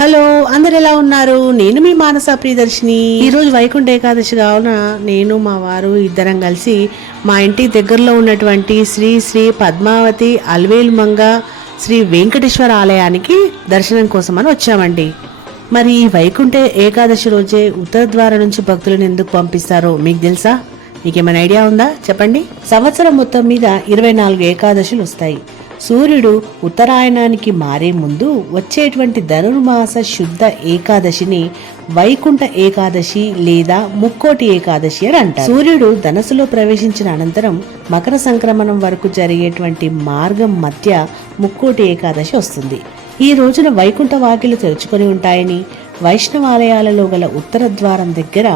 Hello అందరు ఎలా ఉన్నారు? నేను మీ మానస ప్రియదర్శిని. ఈరోజు వైకుంఠ ఏకాదశి కావున నేను మా వారు ఇద్దరం కలిసి మా ఇంటి దగ్గరలో ఉన్నటువంటి శ్రీ శ్రీ పద్మావతి అల్వేల్ మంగ శ్రీ వెంకటేశ్వర ఆలయానికి దర్శనం కోసమని వచ్చామండి. మరి ఈ వైకుంఠ ఏకాదశి రోజే ఉత్తర ద్వారం నుంచి భక్తులను ఎందుకు పంపిస్తారో మీకు తెలుసా? మీకేమైనా ఐడియా ఉందా? చెప్పండి. సంవత్సరం మొత్తం మీద ఇరవై నాలుగు ఏకాదశులు వస్తాయి. సూర్యుడు ఉత్తరాయణానికి మారే ముందు వచ్చేటువంటి ధనుర్మాస శుద్ధ ఏకాదశిని వైకుంఠ ఏకాదశి లేదా ముక్కోటి ఏకాదశి అని అంటారు. సూర్యుడు ధనస్సులో ప్రవేశించిన అనంతరం మకర సంక్రమణం వరకు జరిగేటువంటి మార్గం మధ్య ముక్కోటి ఏకాదశి వస్తుంది. ఈ రోజున వైకుంఠ వాకిలు తెరుచుకొని ఉంటాయని వైష్ణవాలయాలలో గల ఉత్తర ద్వారం దగ్గర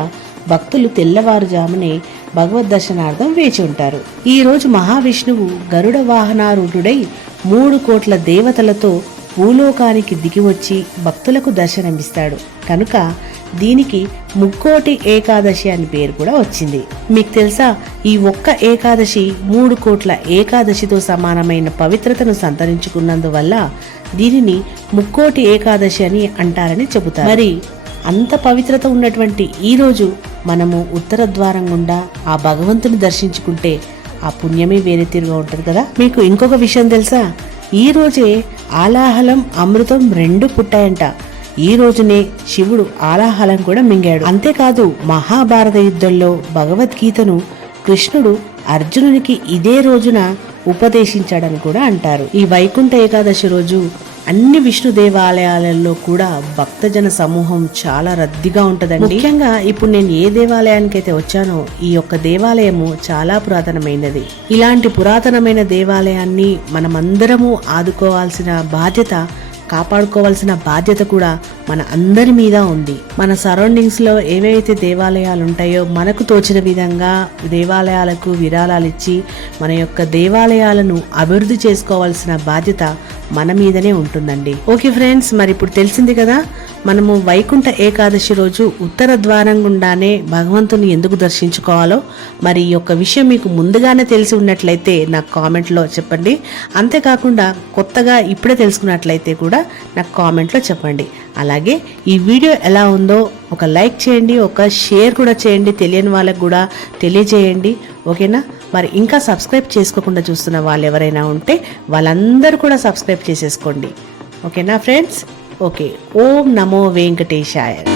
భక్తులు తెల్లవారుజామునే భగవద్ దర్శనార్థం వేచి ఉంటారు. ఈ రోజు మహావిష్ణువు గరుడ వాహనారూఢుడై మూడు కోట్ల దేవతలతో భూలోకానికి దిగివచ్చి భక్తులకు దర్శనమిస్తాడు. కనుక దీనికి ముక్కోటి ఏకాదశి అని పేరు కూడా వచ్చింది. మీకు తెలుసా ఈ ఒక్క ఏకాదశి మూడు కోట్ల ఏకాదశితో సమానమైన పవిత్రతను సంతరించుకున్నందువల్ల దీనిని ముక్కోటి ఏకాదశి అని అంటారని చెబుతారు. మరి అంత పవిత్రత ఉన్నటువంటి ఈ రోజు మనము ఉత్తర ద్వారం గుండా ఆ భగవంతుని దర్శించుకుంటే ఆ పుణ్యమే వేరే తిరుగా ఉంటుంది కదా? మీకు ఇంకొక విషయం తెలుసా? ఈ రోజే ఆలాహలం అమృతం రెండు పుట్టాయంట. ఈ రోజునే శివుడు ఆలాహలం కూడా మింగాడు. అంతేకాదు మహాభారత యుద్ధంలో భగవద్గీతను కృష్ణుడు అర్జునునికి ఇదే రోజున ఉపదేశించాడని కూడా అంటారు. ఈ వైకుంఠ ఏకాదశి రోజు అన్ని విష్ణు దేవాలయాలలో కూడా భక్తజన సమూహం చాలా రద్దీగా ఉంటదండి. ముఖ్యంగా ఇప్పుడు నేను ఏ దేవాలయానికి అయితే వచ్చానో ఈ యొక్క దేవాలయము చాలా పురాతనమైనది. ఇలాంటి పురాతనమైన దేవాలయాన్ని మనమందరము ఆదుకోవాల్సిన బాధ్యత కాపాడుకోవాల్సిన బాధ్యత కూడా మన అందరి మీద ఉంది. మన సరౌండింగ్స్లో ఏవైతే దేవాలయాలు ఉంటాయో మనకు తోచిన విధంగా దేవాలయాలకు విరాళాలు ఇచ్చి మన యొక్క దేవాలయాలను అభివృద్ధి చేసుకోవాల్సిన బాధ్యత మన మీదనే ఉంటుందండి. ఓకే ఫ్రెండ్స్ మరి ఇప్పుడు తెలిసింది కదా మనము వైకుంఠ ఏకాదశి రోజు ఉత్తర ద్వారం గుండానే భగవంతుని ఎందుకు దర్శించుకోవాలో మరి ఈ యొక్క విషయం మీకు ముందుగానే తెలిసి ఉన్నట్లయితే నాకు కామెంట్లో చెప్పండి. అంతేకాకుండా కొత్తగా ఇప్పుడే తెలుసుకున్నట్లయితే కూడా నాకు కామెంట్లో చెప్పండి. అలాగే ఈ వీడియో ఎలా ఉందో ఒక లైక్ చేయండి ఒక షేర్ కూడా చేయండి తెలియని వాళ్ళకు కూడా తెలియజేయండి. ఓకేనా? మరి ఇంకా సబ్స్క్రైబ్ చేసుకోకుండా చూస్తున్న వాళ్ళు ఎవరైనా ఉంటే వాళ్ళందరూ కూడా సబ్స్క్రైబ్ చేసేసుకోండి. ఓకేనా ఫ్రెండ్స్? ஓகே ஓம் நமோ வெங்கடேஷாயர்